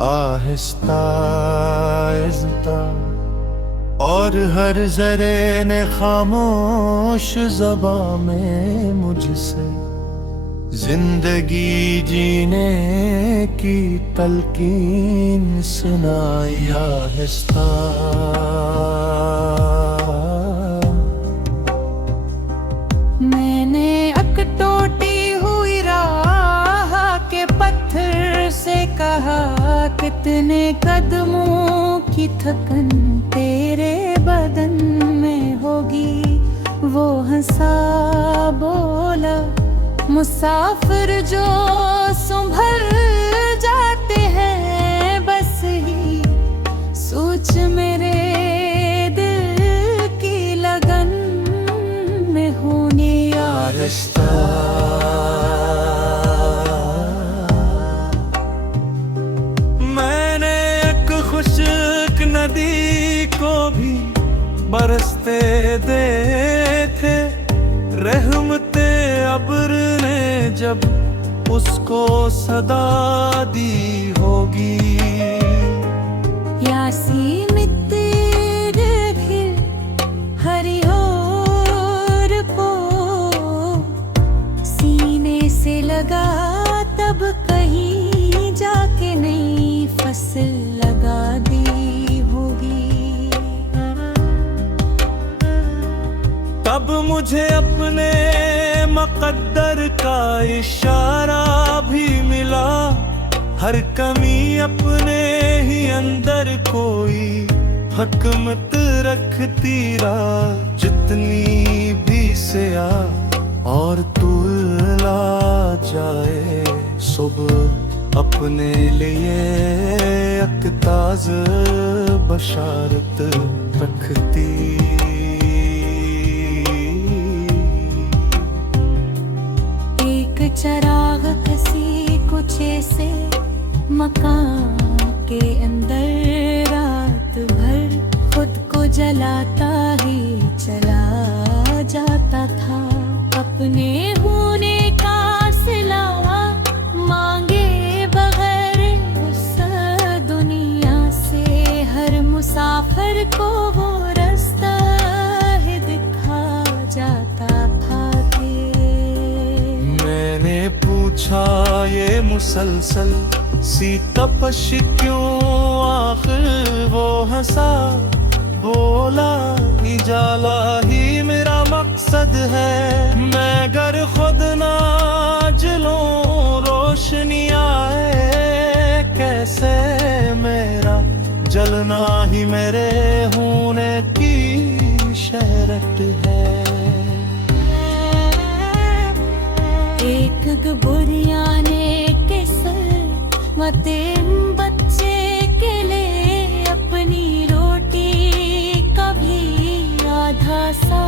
आहिस्ता आहिस्ता और हर जरे ने खामोश ज़बां में मुझसे जिंदगी जीने की तलकीन सुनाई। आहिस्ता मैंने अकटोटी हुई राह के पत्थर से कहा, कितने कदमों की थकन तेरे बदन में होगी। वो हंसा बोला, मुसाफिर जो संभल जाते हैं बस ही सोच मेरे दिल की लगन में होने। आहिस्ता मैंने एक खुश्क नदी को भी बरसते देखे, रहमते अब्र ने जब उसको सदा दी होगी। यासीन तेरे घिर हरियोर को सीने से लगा, तब कहीं जाके नई फसल लगा दी होगी। तब मुझे अपने मक़द्दर का इशारा भी मिला, हर कमी अपने ही अंदर कोई हकमत रखती रहा। जितनी भी सिया और तुला जाए, सुबह अपने लिए एक ताज़ा बशारत रखती। चराग किसी कुछ ऐसे मकान के अंदर रात भर खुद को जलाता ही चला जाता था। अपने होने का सिला मांगे बगैर उस दुनिया से, हर मुसाफिर को वो रास्ता ही दिखा जाता था। मैंने पूछा ये मुसलसल सी तपश क्यों, आखिर वो हंसा बोला, इजाला ही मेरा मकसद है। मैं गर खुद ना जलूं रोशनी आए कैसे, मेरा जलना ही मेरे होने की शहरत है। एक बुरिया ने किस्मत बच्चे के लिए अपनी रोटी का भी आधा सा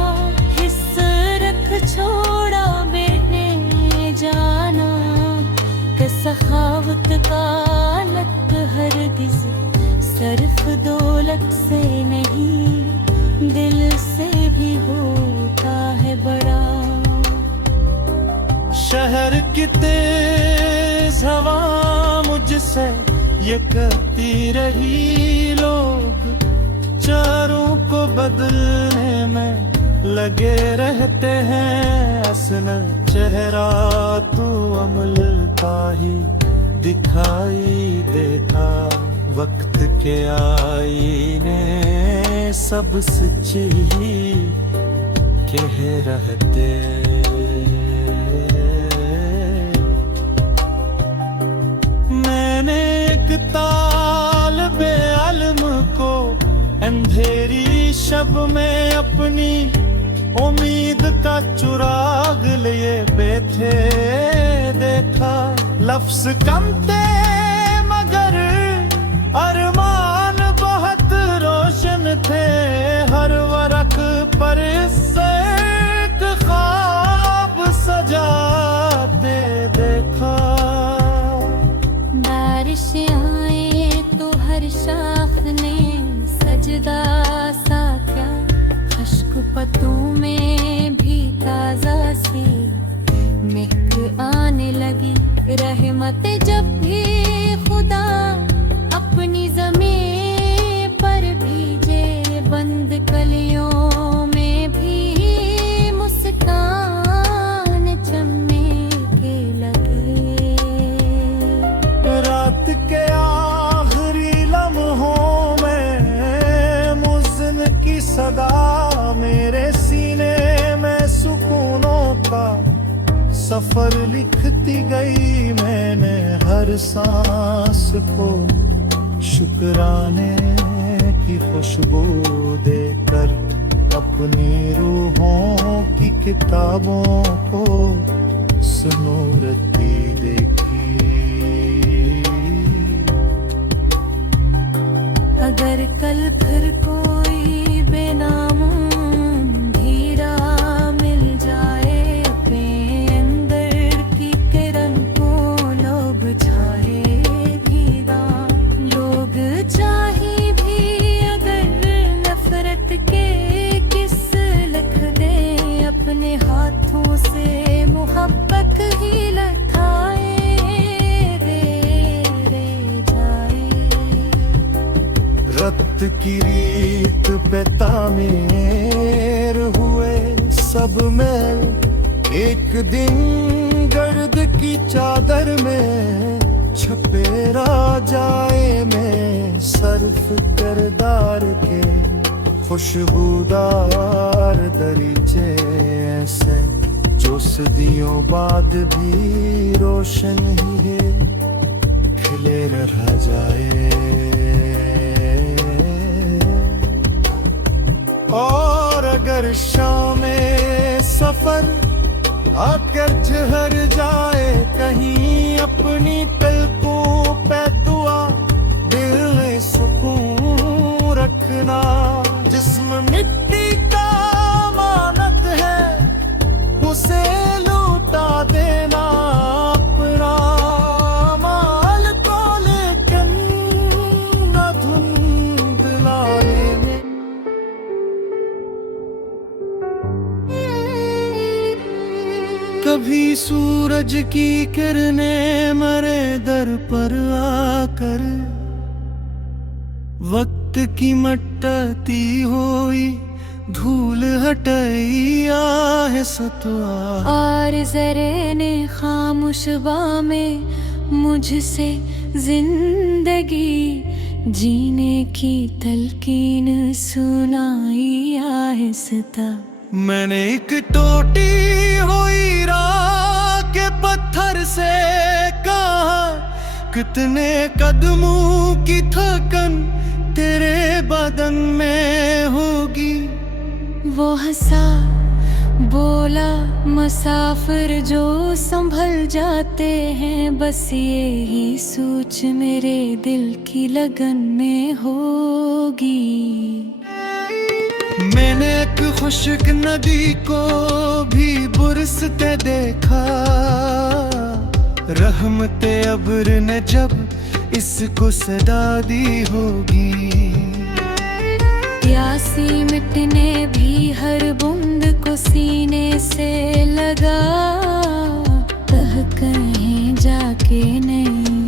हिस्सा रख छोड़ा। बेटे जाना कि सखावत का लक हरगिज़ सिर्फ दौलत से नहीं, दिल से भी होता है बड़ा। शहर की तेज हवा मुझसे ये कहती रही, लोग चारों को बदलने में लगे रहते हैं। असल चेहरा तू अमल का ही दिखाई देता, वक्त के आईने सब सच ही कह रहते। मैंने एक तालिबे इल्म को अंधेरी शब में अपनी उम्मीद का चुराग लिए बैठे देखा। लफ्ज कम थे मगर अरमान बहुत रोशन थे, हर वरक पर एक ख्वाब सजाते देखा। बारिश आए तो हर शाख ने सजदा सा क्या, खुश्क पत्तों में भी ताजा सी महक आने लगी। रहमत जब भी खुदा सफर लिखती गई मैंने हर सांस को शुक्राने की खुशबू देकर अपनी रूहों की किताबों को सुनूरती देखी। अगर कल फिर कोई बेनाम हीरा मिल जाए अपने अंदर की किरण को लोग चाहे भी दाम लोग चाहे भी अगर नफरत के किस लिख दे अपने हाथों से मोहब्बत ही लठाए रे जाए। रत की रीत पे तामीर हुए सब महल एक दिन गर्द की चादर में छपे राजाए में सर्फ करदार के खुशबूदार दरीचे ऐसे जो सदियों बाद भी रोशन ही है खिले रह जाए। और अगर शाम सफर आकर ठहर जाए कहीं अपनी पलकों पे दुआ दिल में सुकून रखना। जिस्म मिट्टी का अमानत है उसे लूटा देना अपना माल को लेकिन न धुंधलाने में। कभी सूरज की किरणें मरे दर पर आकर वक्त की मटती हुई धूल हटाई आहे सतवा। और जरे ने खामोश में मुझसे जिंदगी जीने की तलकीन सुनाई आहिस्ता। मैंने एक टूटी हुई राह के पत्थर से कहा कितने कदमों की थकन तेरे बदन में होगी। वो हंसा बोला मुसाफिर जो संभल जाते हैं बस ये ही सोच मेरे दिल की लगन में होगी। मैंने एक खुश्क नदी को भी बुरसते देखा रहमते अब्र ने जब इसको सदा दी होगी। प्यासी मिटने भी हर बूंद को सीने से लगा कह कहीं जाके नहीं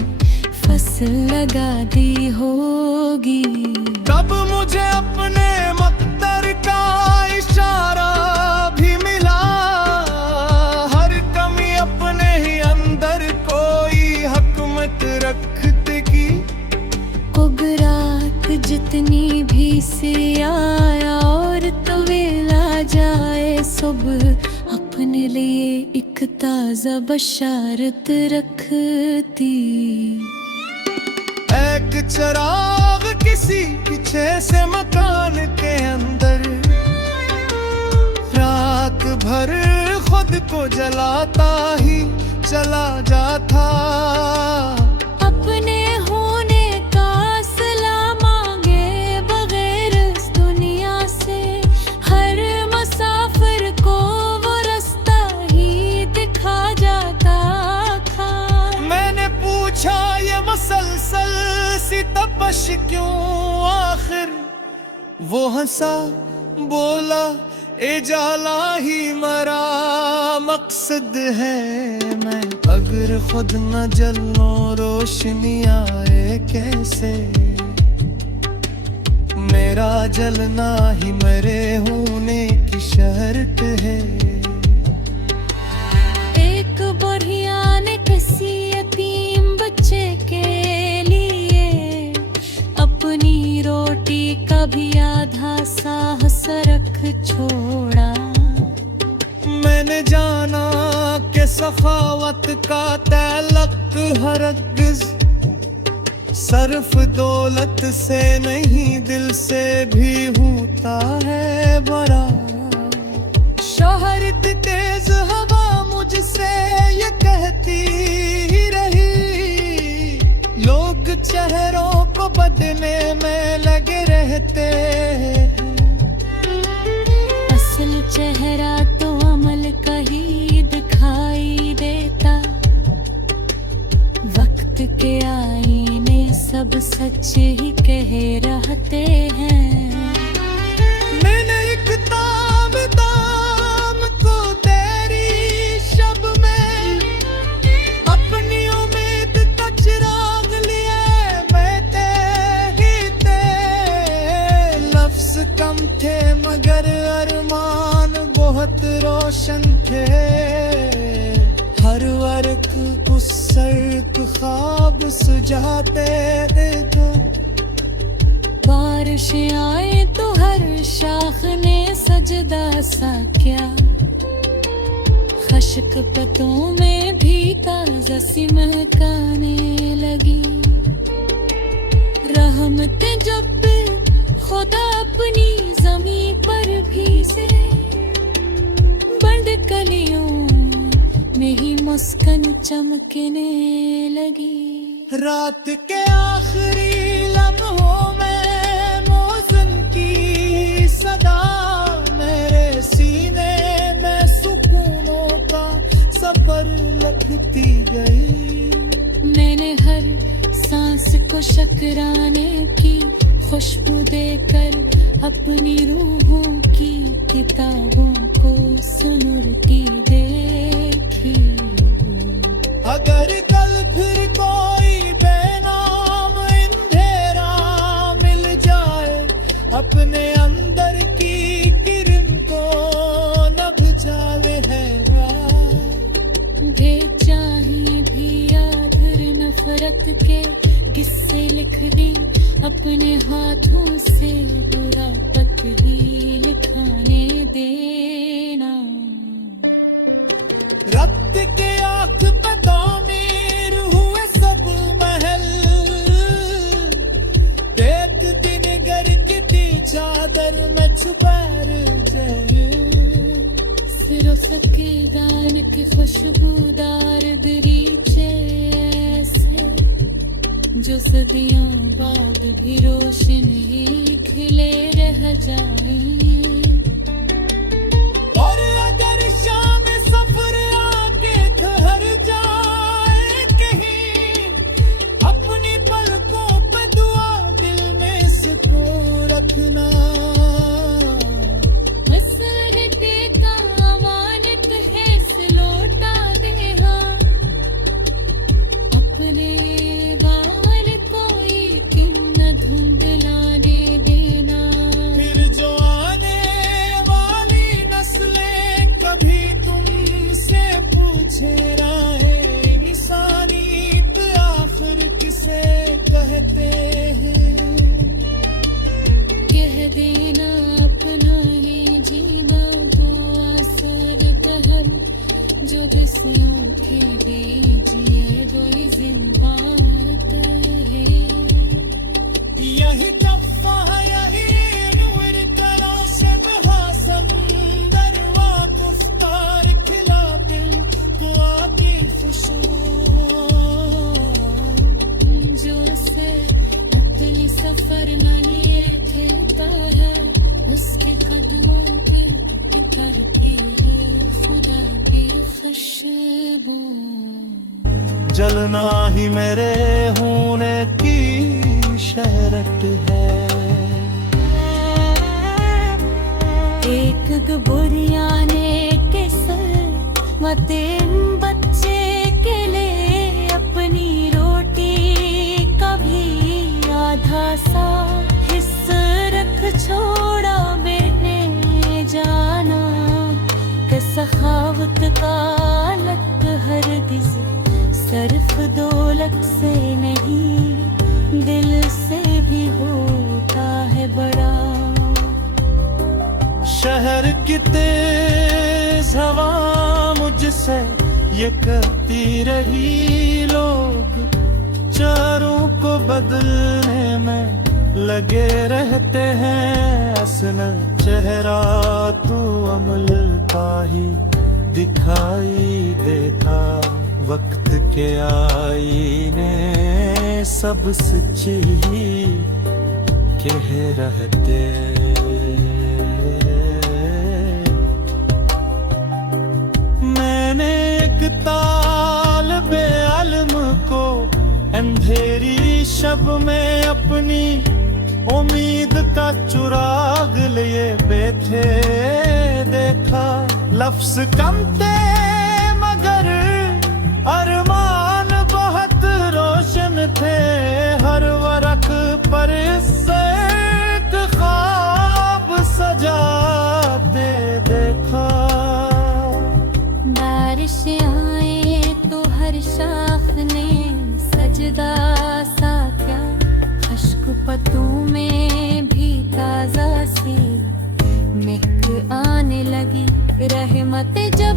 फसल लगा दी होगी। तब मुझे अपने मक्तर का इशारा भी मिला हर कमी अपने ही अंदर कोई हकमत रखते की। कुबरात जितनी भी से आया और तवेला जाए सुबह अपने लिए एक ताजा बशारत रखती। एक चिराग किसी पीछे से मकान के अंदर रात भर खुद को जलाता ही चला जाता। अपने होने का सिला मांगे बगैर इस दुनिया से हर मुसाफिर को वो रास्ता ही दिखा जाता था। मैंने पूछा ये मसलसल सी तपश क्यों आखिर। वो हंसा बोला ए जाला ही मरा मकसद है मैं अगर खुद न जलूं रोशनी आए कैसे। मेरा जलना ही मेरे होने की शर्त है। एक बढ़िया ने किसी यतीम बच्चे के लिए अपनी रोटी का भी आधा साहस रख छोड़ा। मैंने जाना कि सखावत का तलक हरगिज सर्फ दौलत से नहीं दिल से भी होता है बड़ा। शोहरत तेज हवा मुझसे ये कहती रही, लोग चेहरों को बदलने में लगे रहते हैं। असल चेहरा तो अमल का ही दिखाई देता, वक्त के आईने सब सच ही कह रहते हैं। मैंने एक ताम को तेरी शब में अपनी उम्मीद का चिराग लिए मैं ते लफ्ज कम थे मगर अरमान बहुत रोशन थे। हर वर्क गुस्सर्क ख्वाब सुझाते थे। बारिश आए तो हर शाख ने सजदा सा क्या, खश्क पतों में भी ताज़ा सी महकाने लगी। रहमतें जब खुदा अपनी ज़मीं पर भी से, बंद कलियों में ही मुस्कान चमकने लगी। रात के आखिरी लम्हों में मौसम की सदा मेरे सीने में सुकूनों का सफर लगती गई। मैंने हर सांस को शकराने की खुशबू देकर अपनी रूहों की किताबों को सुनुरती देखी। अगर कल फिर कोई बेनाम अंधेरा मिल जाए, अपने अंदर की किरण को न बुझावे है भेजा ही भी आधर नफरत के किस्से लिख दी, अपने हाथों से बुरा वक्त ही लिखाने देना। रक्त के आँख पे तामीर हुए सब महल, देख दिन घर की दी चादर में छुपैर जाए। सिरों सके दान के खुशबूदार दरीचे ऐसे, जो सदियों बाद भी रोशन ही खिले रह जाए। और अगर शाम सफर आके ठहर जाए कहीं, अपनी पलकों पे दुआ दिल में सुकू रखना। मसरते का अमानत है लौटा दे हाँ, अपने वाल कोई किन्न धुंधलाने देना। फिर जो आने वाली नस्लें कभी तुमसे पूछे राहे, इंसानियत आखिर किसे कहते हैं। कह देना अपना ही जीना तो आसार कहर, जो दिसों की लीजिए वही जिंबात है। यही दफा यही नूर का रोशन हासंदर वा गुफ्तार खिला दिल को आती खुशबू, जो से अपनी सफर न लिए थे ताया, उसके कदमों के करती है खुदा की खुशबू। जलना ही मेरे होने की शहरत है। एक बुरिया ने के सर मतें बच्चे के लिए अपनी रोटी का भी आधा सा हिस्सा रख छोड़ा बेटे जाना। के सखावत का लक हरगिज सिर्फ दौलत से नहीं दिल से भी होता है बड़ा। शहर की तेज हवा मुझसे ये कहती रही लोग चारों को बदलने में लगे रहते हैं, असल चेहरा तू अमल का ही दिखाई देता। वक्त के आईने सब सच ही कह रहते। मैंने एक तालिबे इल्म को अंधेरी शब में अपनी उम्मीद का चुराग लिए बैठे देखा। लफ्ज कम थे मगर अरमान बहुत रोशन थे, हर वरक पर इससे एक ख्वाब सजाते देखा। बारिश आए तो हर शाख ने सजदा सा क्या, खश्क पत्तों में भी ताजा सी महक आने लगी। रहमत जब